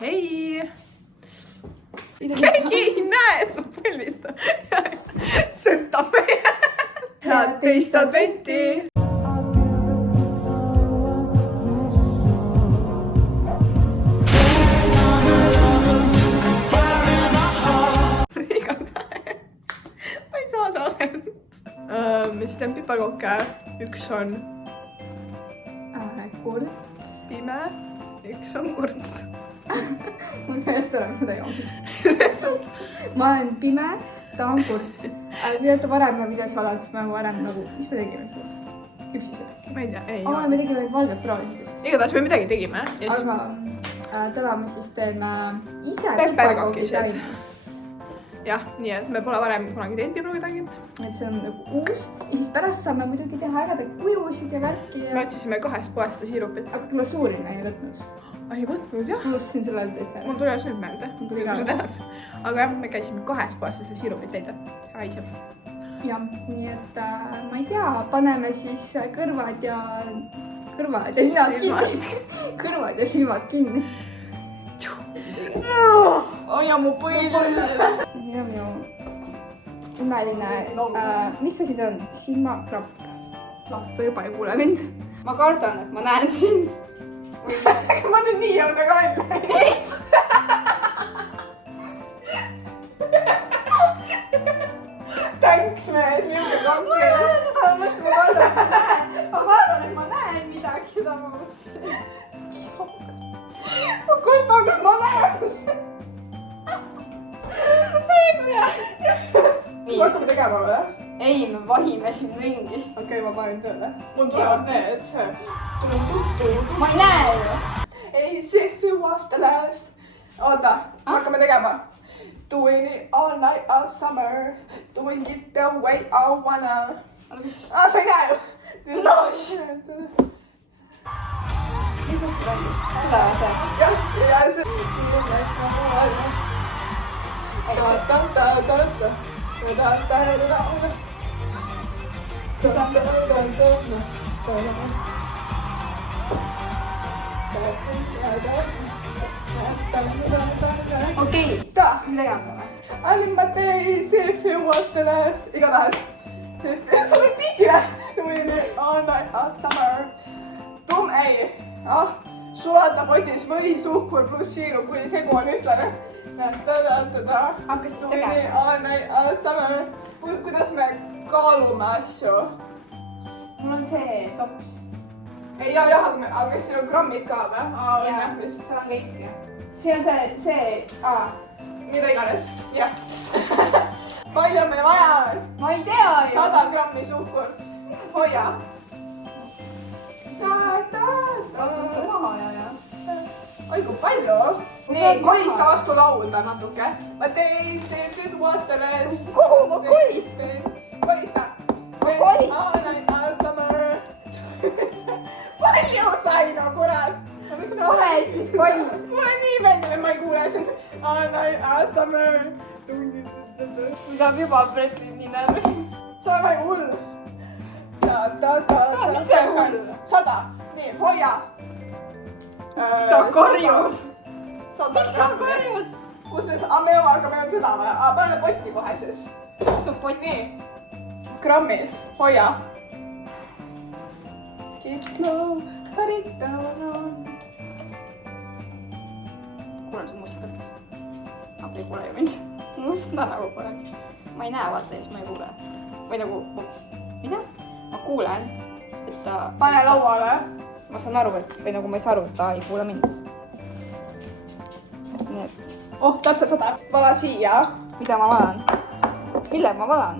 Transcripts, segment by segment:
Hei! Keegi ei näe, et sa põllid. Sõtab meie. Head teist adventi! Ma ei saa saadend. Mis teen piparkooke? Üks on kurt. Pime, üks on kurt. Mul täiesti olen seda joomist. Ma olen pime, ta on kurt. Mida varem me videos valad, siis me varem nagu, mis me tegime siis? Üksused. Ma ei tea, ei. Me tegime valget proovisitust. Igatahes me midagi tegime. Aga täna me siis teeme ise Peperkookised. taimest. Jah, nii et me pole varem kunagi teinud piparkookitaimit. Et see on nagu uus. Ja siis pärast saame muidugi teha ägeda kujusid ja värki. Me otsisime 2 poest siirupit. Aga glasuuri me ei võtnud. Ei võtnud, jah. Ma unustasin selle alt täitsa. Mul tuli nüüd meelde. Mul tuli ka. Aga jah, me käisime 2 poest see siirupit leida. See haiseb. Jah, nii et ma ei tea, paneme siis kõrvad ja silmad kinni. Kõrvad ja silmad kinni. Oja mu põil. Nii on minu imeline, mis see siis on? Silmaklapp. Ta juba ei kuule mind. Ma kardan, et ma näen sind. Ma nüüd nii on väga välja. Thanks, mees, niisugune kongi. Ma kardan, et ma näen midagi, seda ma mõtlesin. Ma kardan, et ma näen. Ma hakkame tegema või? Ei, me vahime siin ringi. Okei, ma panen tööle. Mul tuleb need see. Ma ei näe ju. Ei, see if it was the last. Oota, hakkame tegema. Doing it all night, all summer. Doing it the way I wanna. Sa ei näe ju. No shit. Mis see räägib? Seda see. Ja see. Okei, Ta! mille jagame? All my days if it was the last. Igatahes. Sa oled piitile. Doing it all night, all summer. Tumm ei. Sulata potis või suhkur pluss siirup kuni segu on ütlane. Hakkas siis tegema. Kuidas me kaalume asju? Mul on see tops. Ei, jah, aga kas siin on grammid ka või? Jaa, seal on kõik. See on see. Mida iganes, jah. Palju meil vaja on? Ma ei tea ju. 100 grammi suhkurt. Hoia. See maha ja. Oi, kui palju. Nii, kolista vastu laulda natuke. Ma days if it was the last. Kuhu ma kolistan? Kolista. Ma kolistan. All night, all summer. Palju sai, no kurat. Ole siis palju. Mulle nii meeldib, et ma ei kuule sind. All night, all summer. Mul saab juba pretlid nii närvi. See on väga hull. Mis see hull? 100. Nii, hoia. Mis ta korjub? 100 Miks sa korjud? Kus me hakkame seda vaja? Paneme potti kohe siis. Su pott. Nii. Grammid. Hoia. Keep slow, but it down on. Kuulen su muusikat. Nad ei kuule ju mind. Must ma nagu pole. Ma ei näe vaata ja siis ma ei kuule. Või nagu, mida? Ma kuulen, et ta... Pane lauale. Ma saan aru, et või nagu ma ei saa aru, et ta ei kuule mind. Nii et... Oh, täpselt 100. Vala siia. Mida ma valan? Mille ma valan?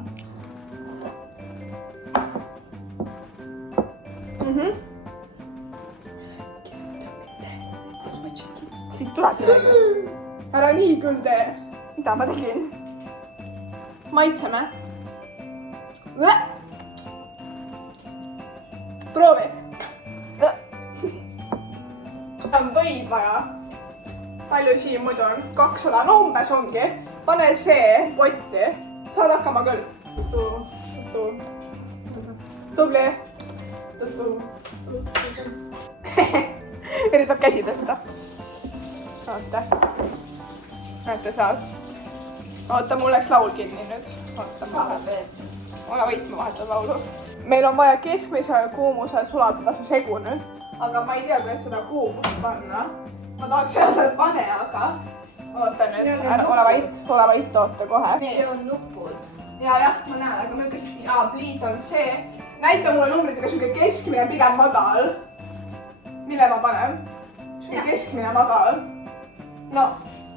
Siit tuleb midagi. Ära nii küll tee. Mida ma tegin? Maitseme. Proovi. On võid vaja. Palju siin muidu on? 200. No umbes ongi. Pane see potti. Saad hakkama küll. Tubli. Üritab käsi tõsta. oota. näete seal. oota, mul läks laul kinni nüüd. oota, ole vait, ma vahetan laulu. meil on vaja keskmise kuumusel sulatada see segu nüüd, aga ma ei tea, kuidas seda kuumust panna. ma tahaks öelda, et pane, aga oota nüüd, ole vait, oota kohe. see on nupud. jah, ma näen, aga milles pliit on see. näita mulle numbritega siuke keskmine, pigem madal. mille ma panen? siuke keskmine, madal. no,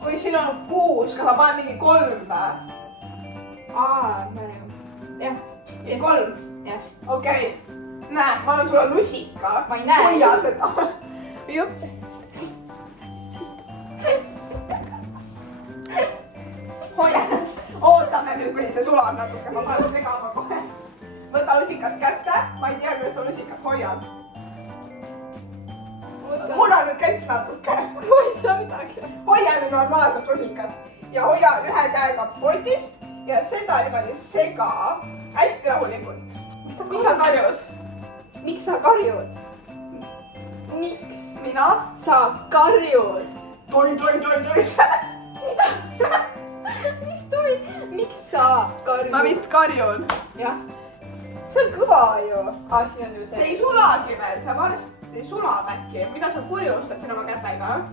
kui siin on 6, kas ma panen mingi 3 või? Jah. 3? Jah. Okei. Näe, ma annan sulle lusika. Ma ei näe. hoia seda. jupp. hoia. ootame nüüd, kuni see sulab natuke, ma panen segama kohe. võta lusikas kätte, ma ei tea, kuidas sa lusikat hoiad. mul on nüüd kätt natuke. ma ei saa midagi. hoia nüüd normaalselt lusikat ja hoia ühe käega potist ja seda niimoodi sega hästi rahulikult. mis sa karjud? miks sa karjud? miks mina? sa karjud. toi. mis toi? miks sa karjud? ma vist karjun. jah. see on kõva ju. siin on ju see ei sulagi veel, see varsti sulab äkki. mida sa kurjustad siin oma kätega?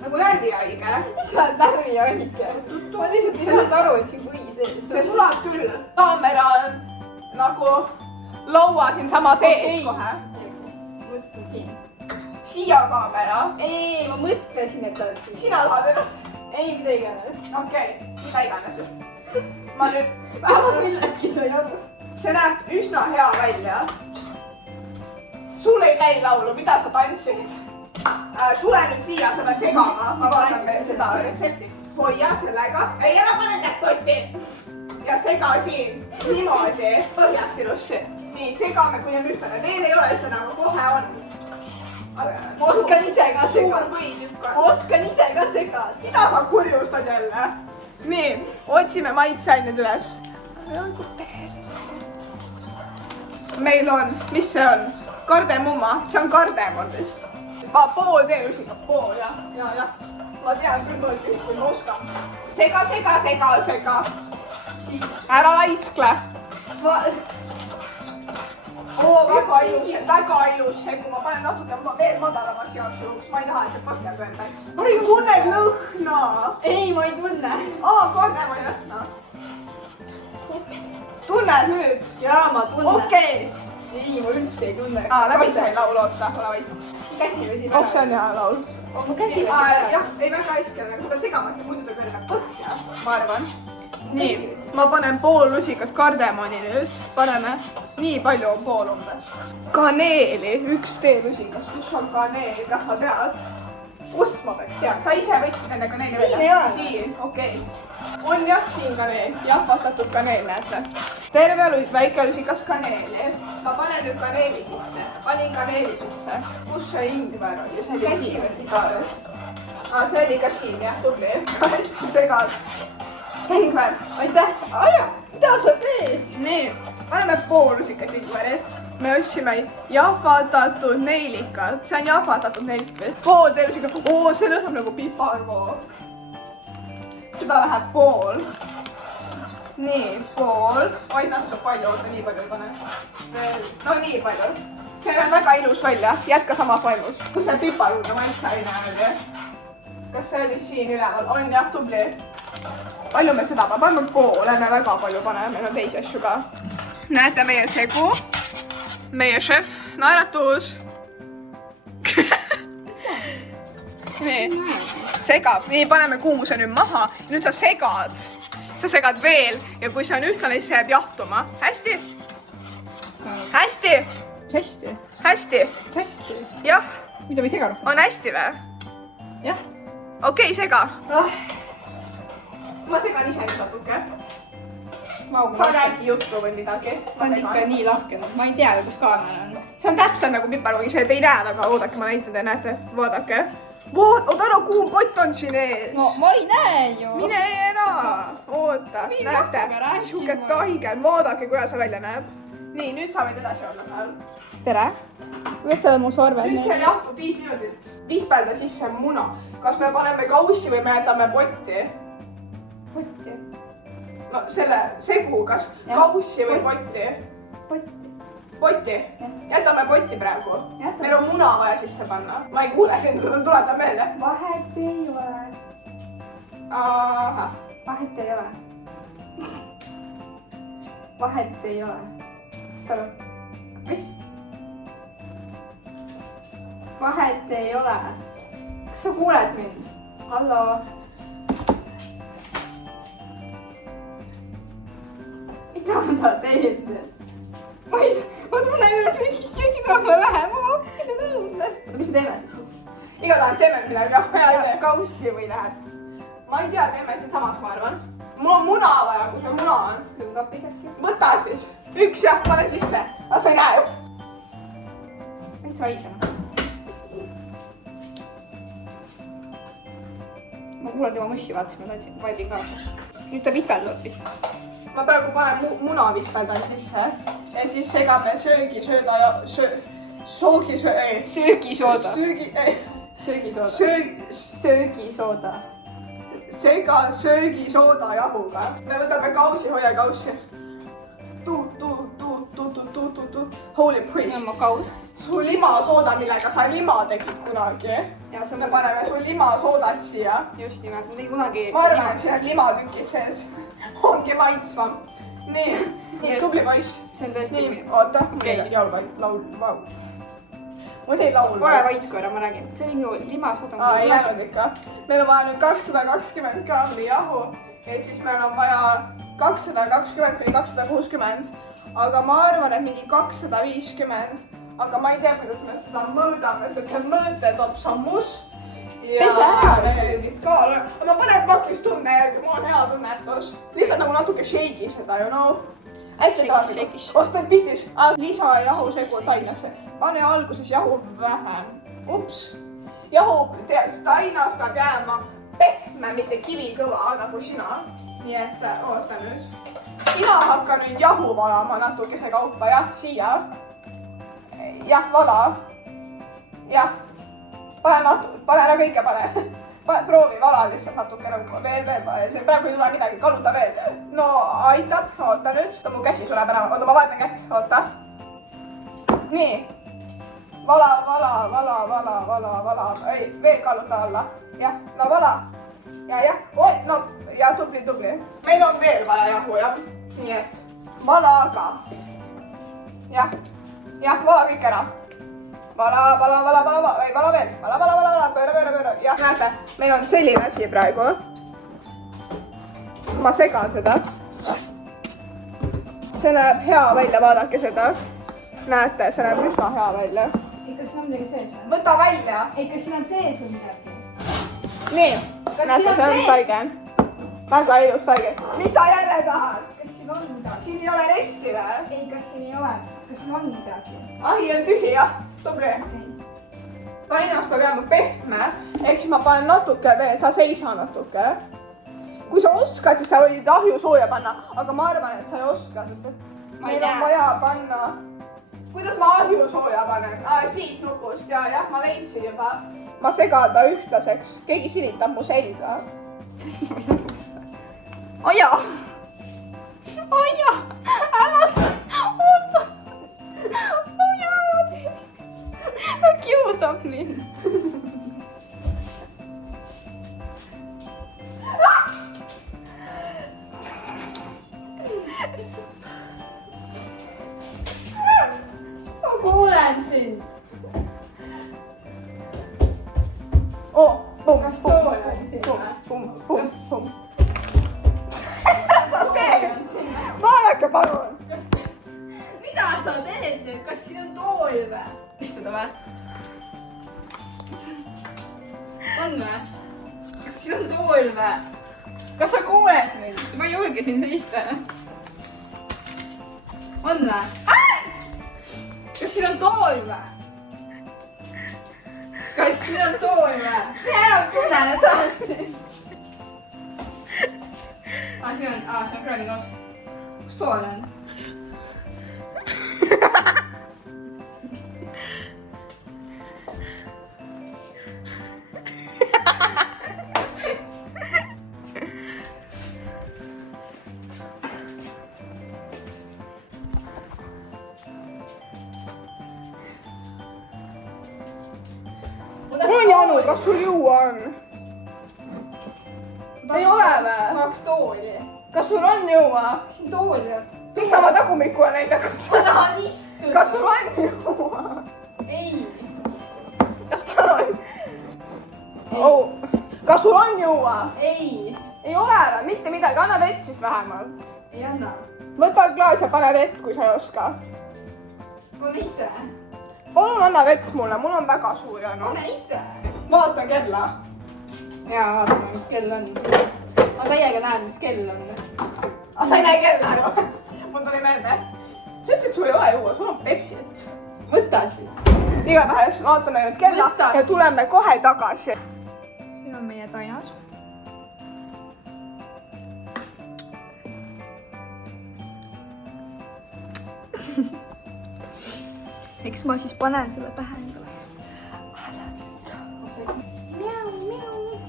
nagu närvihaige. mis sa oled närvihaige? ma lihtsalt ei saanud aru, et siin või sees. see sulab küll. kaamera on nagu laua siinnsama sees kohe. mõtlesin siin. siia kaamera. ei, ma mõtlesin, et sa oled siin. sina tahad ennast? ei, mida iganes. okei, mida iganes just. ma nüüd. vähemalt millestki sai aru. see näeb üsna hea välja. sul ei käi laulu, mida sa tantsid? tule nüüd siia, sa pead segama. ma vaatan veel seda retsepti. hoia sellega. ei, ära pane kätt kotti. ja sega siin niimoodi põhjast ilusti. nii, segame, kuni on ühtlane. veel ei ole ühtlane, aga kohe on. ma oskan ise ka suur segada. võitükk ma on. oskan ise ka segada. mida sa kurjustad jälle? nii, otsime maitseained üles. meil on, mis see on? kardemumma, see on kardemon vist. pool teelusikat, pool jah. ma tean küll mõõtühit, kui ma oskan. sega. ära laiskle. väga ilus segu, ma panen natuke veel madalamaks jaoks juhuks, ma ei taha, et see põhja tõendaks. tunned lõhna? ei, ma ei tunne. kardemoni lõhna. tunned nüüd? jaa, ma tunnen. okei. ei, ma üldse ei tunne. läbi sai laul, oota, ole vait. käsi väsib oh, see on hea laul. mu käsi väsib ära. jah, ei väga hästi on, aga sa pead segama, sest muidu ta kõrgeb põhja, ma arvan. nii, ma panen pool lusikat kardemoni nüüd, paneme, nii palju on pool umbes. kaneeli, 1 teelusikas, kus on kaneeli, kas sa tead? kus ma peaks teadma? sa ise võtsid enne kaneeli siin välja? ei ole. siin, okei. on jah, siin kaneel, jahvatatud kaneel, näete. terve väike lusikas kaneeli. ma panen nüüd kaneeli sisse, panin kaneeli sisse. kus see ingver oli? see oli siin ka just. see oli ka siin jah, tubli. hästi segad. ingver. aitäh. mida sa teed? nii, paneme pool lusikat ingverit. me ostsime jahvatatud neilikat, see on jahvatatud neilikat. pool teelusikat, see lõhnab nagu piparvoo. seda läheb pool. nii, pool. oi, natuke palju, oota, nii palju ei pane. no nii palju. see näeb väga ilus välja, jätka samas vaimus. kus see piparvoo maitseaine oli? kas see oli siin üleval? on jah, tubli. palju me seda paneme? pool, enne väga palju paneme, meil on teisi asju ka. näete meie segu. meie šef, naeratus. nii, segab, nii paneme kuumuse nüüd maha. nüüd sa segad veel ja kui see on ühtlane, siis see jääb jahtuma. hästi? hästi? hästi. hästi? hästi. jah. mida ma ei sega rohkem? on hästi või? jah. okei, sega. ma segan ise nüüd natuke. sa räägi juttu või midagi. ma olen ikka nii lahkenud, ma ei tea, kus kaamera on. see on täpselt nagu piparvoogi, see te ei näe väga, oodake, ma näitan teile, näete, vaadake. oota ära, kuum pott on siin ees. no ma ei näe ju. mine ära, oota, näete, sihuke taige, vaadake, kuidas see välja näeb. nii, nüüd sa võid edasi olla seal. tere. kuidas teil on mu sorvel? Nüüd see jahtub 5 minutit. Vispelda sisse muna. Kas me paneme kaussi või me jätame potti? Potti. No selle segu, kas kaussi või potti? Potti. Potti? Jätame potti praegu. Jätame. Meil on muna vaja sisse panna. Ma ei kuule sind, tuletan meelde. Vahet ei ole. Ahah. Vahet ei ole. Vahet ei ole. Saad aru? Mis? Vahet ei ole. Kas sa kuuled mind? Hallo? Mida ta teeb nüüd? Ma tunnen üles, keegi tuleb mulle vähem, ma hakkan seda õudne. Mis me teeme siis? Igatahes teeme midagi, jah, hea idee. Kaussi või läheb? Ma ei tea, teeme siin samas, ma arvan. Mul on muna vaja, kus meil muna on. Külmkapis äkki? Võta siis. 1 jah, pane sisse. Aga sa ei näe ju. Mis vaidlema? Ma kuulan tema mussi, vaatasin, ma vaidin kaasa. Nüüd ta vispeldab vist. Ma praegu panen muna vispeldan sisse. Ja siis segame söögisooda ja Söögisooda. Söögisooda. Söögisooda. Sega söögisooda jahuga. Me võtame kaussi, hoia kaussi. Holy priest. See on mu kauss. Su limasooda, millega sa lima tegid kunagi. Me paneme su limasoodat siia. Just nimelt, ma tegin kunagi... Ma arvan, et siin on limatükid sees. Ongi maitsvam. Nii, tubli poiss. See on tõesti... Nii, oota. Laul. Mul ei laul. Ole vait korra, ma räägin. See on ju limasooda. Ei jäänud ikka. Meil on vaja nüüd 220 grammi jahu. Ja siis meil on vaja 220 kuni 260. Aga ma arvan, et mingi 250. Aga ma ei tea, kuidas me seda mõõdame, sest see mõõte toob sammust. Pese ära! Ma panen pakis tunne järgi, mul on hea tunnetus. Lihtsalt nagu natuke shake'i seda, you know. Hästi taas. Ostan pitis. Lisa jahusegu tainasse. Pane alguses jahu vähem. Ups. Jahu tainas peab jääma pehme, mitte kivikõva nagu sina. Nii et oota nüüd. Sina hakka nüüd jahu valama natukese kaupa. Jah, siia. Jah, vala. Jah. Pane ära kõike, pane. Proovi vala lihtsalt natuke nagu veel. See praegu ei tule midagi, kalluta veel. No aitab, oota nüüd. Mu käsi suleb ära. Oota, ma vaatan kätt, oota. Nii. Vala. Ei, veel kalluta alla. Jah, no vala. Ja tubli. Meil on veel vaja jahu, jah. Nii et valaga. Jah, vala kõik ära. Vala, ei vala veel. Vala, pööra. Jah, näete, meil on selline asi praegu. Ma segan seda. See näeb hea välja, vaadake seda. Näete, see näeb üsna hea välja. Kas siin on midagi sees või? Võta välja. Kas siin on sees või midagi? Nii, näete, see on taige. Väga ilus taige. Mis sa jälle tahad? Kas siin on midagi? Siin ei ole resti või? Ei, kas siin ei ole? Kas siin on midagi? Ahi on tühi, jah. Tubli. Tainas peab jääma pehme. Ehk siis ma panen natuke veel, sa seisa natuke. Kui sa oskad, siis sa võid ahju sooja panna. Aga ma arvan, et sa ei oska, sest et meil on vaja panna... Kuidas ma ahju sooja panen? Siit nupust, jah, ma leidsin juba. Ma segan ta ühtlaseks. Keegi silitab mu selga. Oja! Ära! Oota! Oja, ära tee! Ta kiusab mind. Ma kuulen sind. Kas tool on siin? Pumm. Sa teed? Vaadake palun! Mida sa teed nüüd? Kas siin on tool või? Istuda või? On või? Kas siin on tool või? Kas sa kuuled mind? Ma ei julge siin seista. On või? Kas siin on tool või? Kas siin on tool või? Mine ära tunnen, et sa oled siin. See on kraanikoos. Kus tool on? Anu, kas sul juua on? Ei ole või? tahaks tooli. Kas sul on juua? Siin tooli on. Miks sa oma tagumikule näiteks? Ma tahan istuda. Kas sul on juua? Ei. Kas tal on? Oh. Kas sul on juua? Ei. Ei ole või? Mitte midagi, anna vett siis vähemalt. Ei anna. Võta klaas ja pane vett, kui sa ei oska. Pane ise. Palun anna vett mulle, mul on väga suur janu. Pane ise. Vaata kella. Jaa, vaatame, mis kell on. Ma täiega näen, mis kell on. Aga sa ei näe kella ju. Mul tuli meelde. Sa ütlesid, sul ei ole juua, sul on Pepsit. Võta siis. Igatahes vaatame nüüd kella Võta ja siis. tuleme kohe tagasi. Siin on meie tainas. Eks ma siis panen selle pähe endale.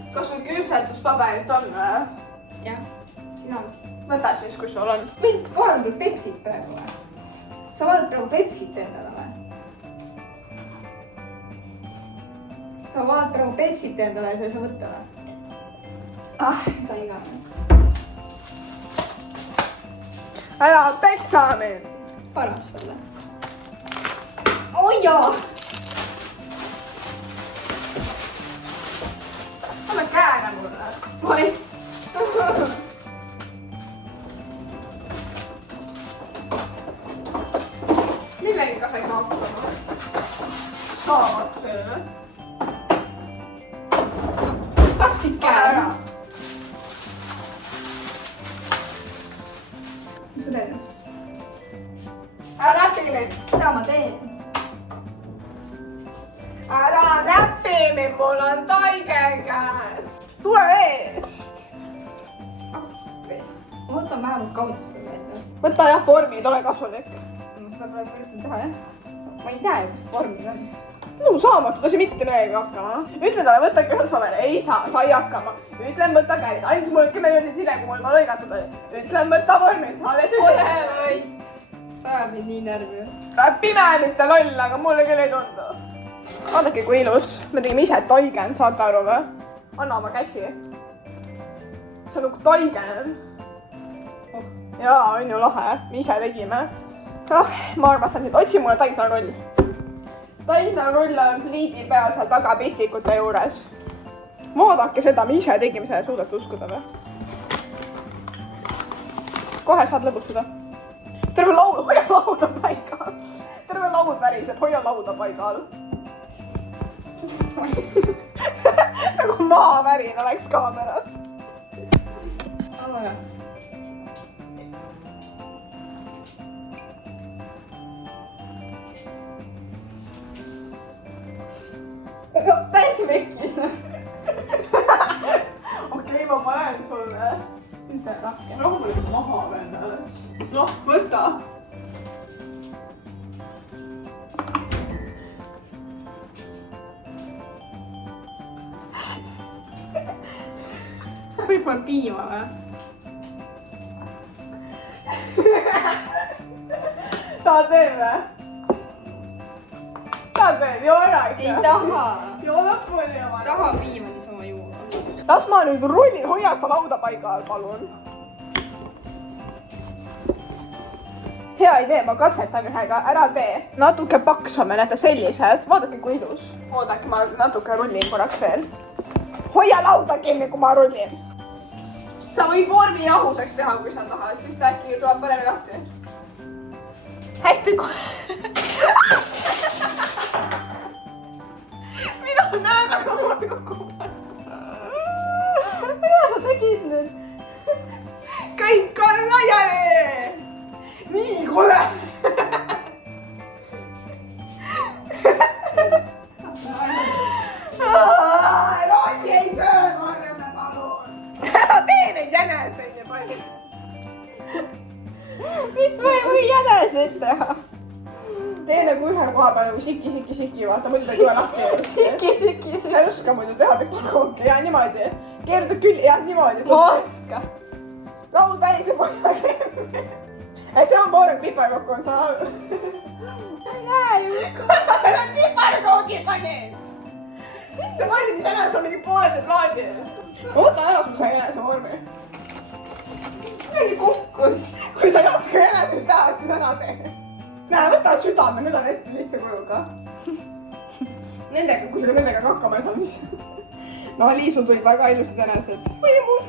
Kas sul küpsetuspaberit on või? Jah, siin on. Võta siis, kui sul on. Mind vaatad Pepsit praegu või? Sa vaatad praegu Pepsit endale või? Sa vaatad praegu Pepsit endale ja sa ei saa võtta või? Mida iganes. Ära peksa mind. Paras sulle. Oi jaa! Anna käega mulle. Ma ei... Millega sa ei saa hakkama? Saavad selle. Tassid käe. Mis sa teed? Ära räpi mind. Mida ma teen? Ära räpi mind, mul on taige käes. Tule eest. Ma võtan vähemalt kaudistuse meelde. Võta jah vormid, ole kasulik. Ma seda praegu üritan teha jah. Ma ei tea ju, kust vormid on. No saamatu, ta sai mitte meiega hakkama. Ütle talle, võta külaspaber. Ei saa, sai hakkama. Ütlen, võta käid. Andis mulle 10 minutit hiljem, kui mul juba lõigatud oli. Ütlen, võta vormid. Alles Ole võist. Ajab mind nii närvi. sa oled pime, mitte loll, aga mulle küll ei tundu. Vaadake, kui ilus. Me tegime ise taigen, saate aru või? Anna oma käsi. See on nagu taigen. Jaa, on ju lahe. Me ise tegime. Ma armastan sind. Otsi mulle taignarull. Taignarull on pliidi peal seal taga pistikute juures. Vaadake seda, me ise tegime selle, suudate uskuda või? Kohe saad lõbutseda. Terve laud, hoia lauda paigal. Terve laud väriseb, hoia lauda paigal. Nagu maavärin oleks kaameras. Ole. Täiesti vekkis. Okei, ma panen sulle. Mida lahke? Rahulikult maha veel alles. Noh, võta. Võib-olla piima või? Tahad veel või? Tahad veel? Joo ära ikka. Ei taha. Joo lõpuni oma. Taha piima, siis oma juua. Las ma nüüd rullin, hoia seda lauda paigal, palun. Hea idee, ma katsetan ühega, ära tee. Natuke paksame, näete sellised. Vaadake, kui ilus. Oodake, ma natuke rullin korraks veel. Hoia lauda kinni, kui ma rullin. Sa võid vormi jahuseks teha, kui sa tahad, siis ta äkki tuleb paremini lahti. Hästi mina näen, aga mul kukub. Mida sa tegid nüüd? Kõik on laiali! Nii kole! Rootsi ei söö, Marjame, palun! Ära tee neid jäneseid ja palju! Mis ma ei või jäneseid teha? Tee nagu ühe koha peal nagu siki, vaata, muidu ta ei tule lahti. Siki. Sa ei oska muidu teha pikki kooki ja niimoodi. Keerata küll, jah, niimoodi. Ma oska. Laud täis ja panna. See on poolek piparkokku, on sa aru? Ei näe ju. Kus sa selle piparkoogi panid? see valmis enes on mingi poolede plaadi. oota ära, kui sa enese vormi. Mingi kukkus. kui sa ei oska eneseid teha, siis ära tee. näe, võta südame, nüüd on hästi lihtsa kujuga. Nendega, kui sa nendega hakkama ei saa, mis? no Liis, sul tulid väga ilusad enesed.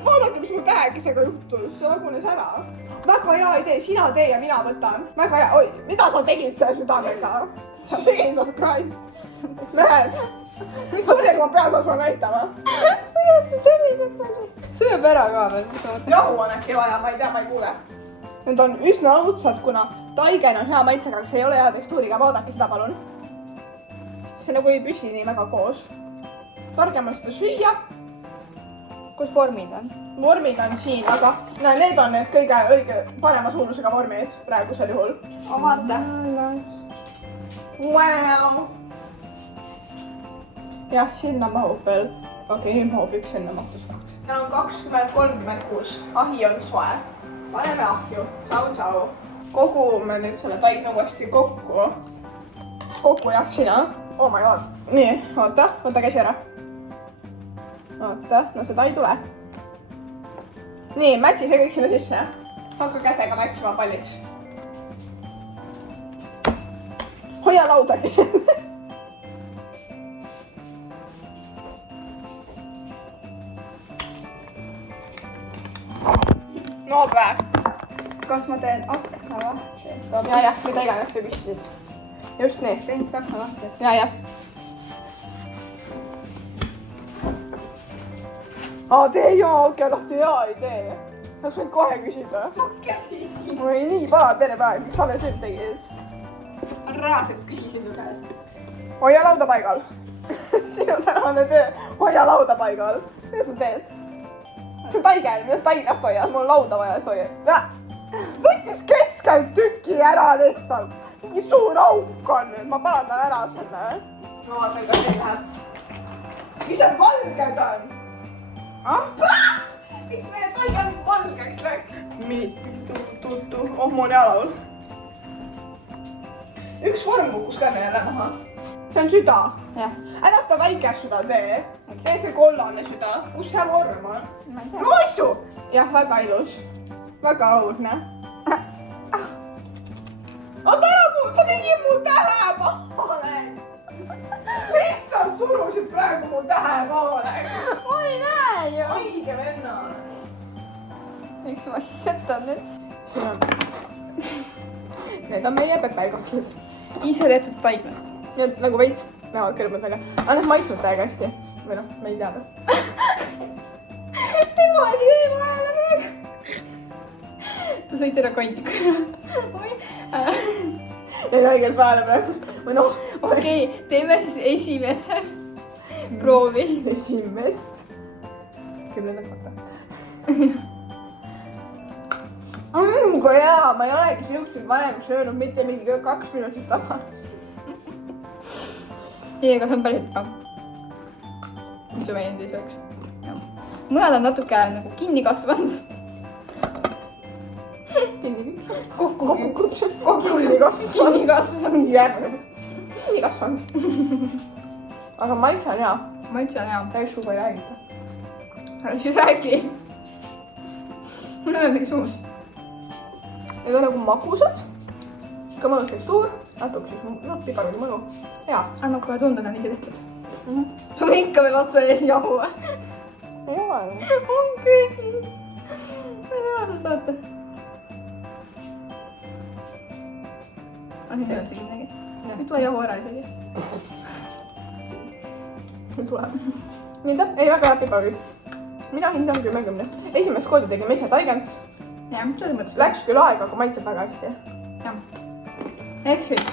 Vaadake, mis mu tähekesega juhtus, see lagunes ära. väga hea idee, sina tee ja mina võtan. väga hea, oi, mida sa tegid selle südamega? Jesus Christ. Näed? sorry, kui ma pean sulle näitama. kuidas see selline oli? sööb ära ka veel. jahu on äkki vaja, ma ei tea, ma ei kuule. Need on üsna õudsad, kuna taigen on hea maitsega, aga see ei ole hea tekstuuriga. vaadake seda, palun. see nagu ei püsi nii väga koos. targem on seda süüa. kus vormid on? vormid on siin, aga no, need on need kõige parema suurusega vormid praegusel juhul. vaata. Wow. jah, sinna mahub veel. okei, nüüd mahub üks sinna mahtus. täna on 20:36. ahi on soe. paneme ahju. Tšau-tšau. kogume nüüd selle taigna uuesti kokku. kokku jah, sina. Oh my god. nii, oota, võta käsi ära. oota, no seda ei tule. nii, mätsi see kõik sinna sisse. hakka kätega mätsima palliks. hoia laudagi. no päev. kas ma teen akna lahti? jah, mida iganes sa küsisid. just nii. teen siis akna lahti. jah. tee jooke lahti, hea idee. sa võid kohe küsida. kes siis? mul oli nii pala terve päev, miks sa alles nüüd tegid? reaalselt küsisin su käest. hoia lauda paigal. sinu tänane töö, hoia lauda paigal. mida sa teed? see on taigel, mida sa taigast hoiad, mul on lauda vaja, et sa hoiad. võttis keskelt tüki ära lihtsalt. mingi suur auk on nüüd, ma parandan ära selle. ma vaatan, kas teil läheb. mis need valged on? miks meie taigel valgeks läks? mitu, oh mul jalal. üks vorm kukkus ka jälle maha. see on süda. ära seda väikest süda tee. tee see kollane süda. kus see vorm on? no asju. jah, väga ilus. väga õudne. oota ära, sa tegid mu tähe poole. lihtsalt surusid praegu mu tähe poole. ma ei näe ju. õige venna. miks ma siis jätan nüüd? Need on meie peperkakid. ise tehtud taignast. Need nagu veits näevad kõrvad välja. aga need maitsevad täiega hästi. või noh, me ei tea. niimoodi ei vahele praegu. sa sõid ära kondiku. ei õigelt vahele praegu. või noh. okei, teeme siis esimese proovi. esimest. 10 kohta. kui hea, ma ei olegi siukseid varem söönud, mitte mingi 2 minutit tagasi. ei, aga see on päris hea. muidu me endi sööks. mõned on natuke nagu kinni kasvanud. kokku kinni kasvanud. kinni kasvanud. aga maitse on hea. maitse on hea. täis suuga ei räägita. ära siis räägi. mul ei ole midagi suus. Need on nagu magusad. ka mõnus tekstuur. natuke siis, noh, piparmini mõnu. hea. annab kohe tunda, et on ise tehtud. sul on ikka veel otsa ees jahu või? ei ole ju. on küll. ma ei tea, vaata. nüüd ei ole isegi midagi. nüüd tule jahu ära isegi. nüüd tuleb. nii ta, ei väga hea piparmini. mina hindan 10/10. esimest korda tegime ise taigent. jah, selles mõttes. Läks küll aega, aga maitseb väga hästi. jah. ehk siis.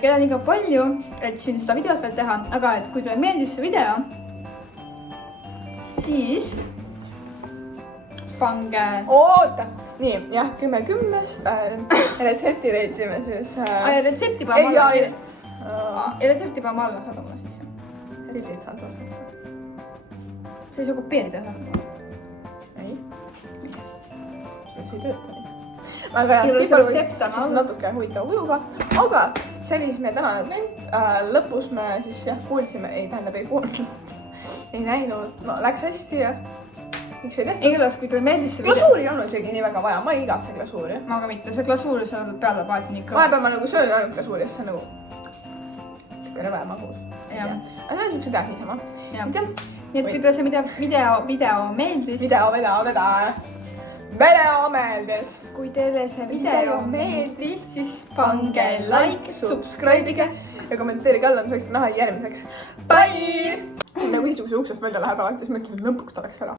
kell on liiga palju, et siin seda videot veel teha, aga et kui teile meeldis see video, siis pange. oota, nii jah, 10/10 retsepti leidsime siis. retsepti paneme alla kirjutama. ja retsepti paneme alla sadama sisse. Ritsid saad olla. sa ei saa kopeerida sadama. ei. see ei tööta nii. aga jah, retsept on all. natuke huvitava kujuga, aga see oli siis meie tänane advent. Lõpus me siis jah kuulsime, ei kuulnud, ei näinud, no läks hästi ja miks ei tehtud. igatahes, kui teile meeldis see glasuuri ei olnud isegi nii väga vaja, ma ei igatse glasuuri. ma ka mitte, see glasuur ei olnud pealepaatini ikka. vahepeal ma nagu söön ainult glasuuri, sest see on nagu niisugune vähe magus. aga see on niisugused jah niisama. nii et kui teile see video meeldis. Video meeldis. kui teile see video meeldis, siis pange like, subscribe'ige ja kommenteerige alla, et võiksite näha järgmiseks. Bye! Nagu niisuguse uksest välja lähed alati, siis mõtlen lõpuks ta läks ära.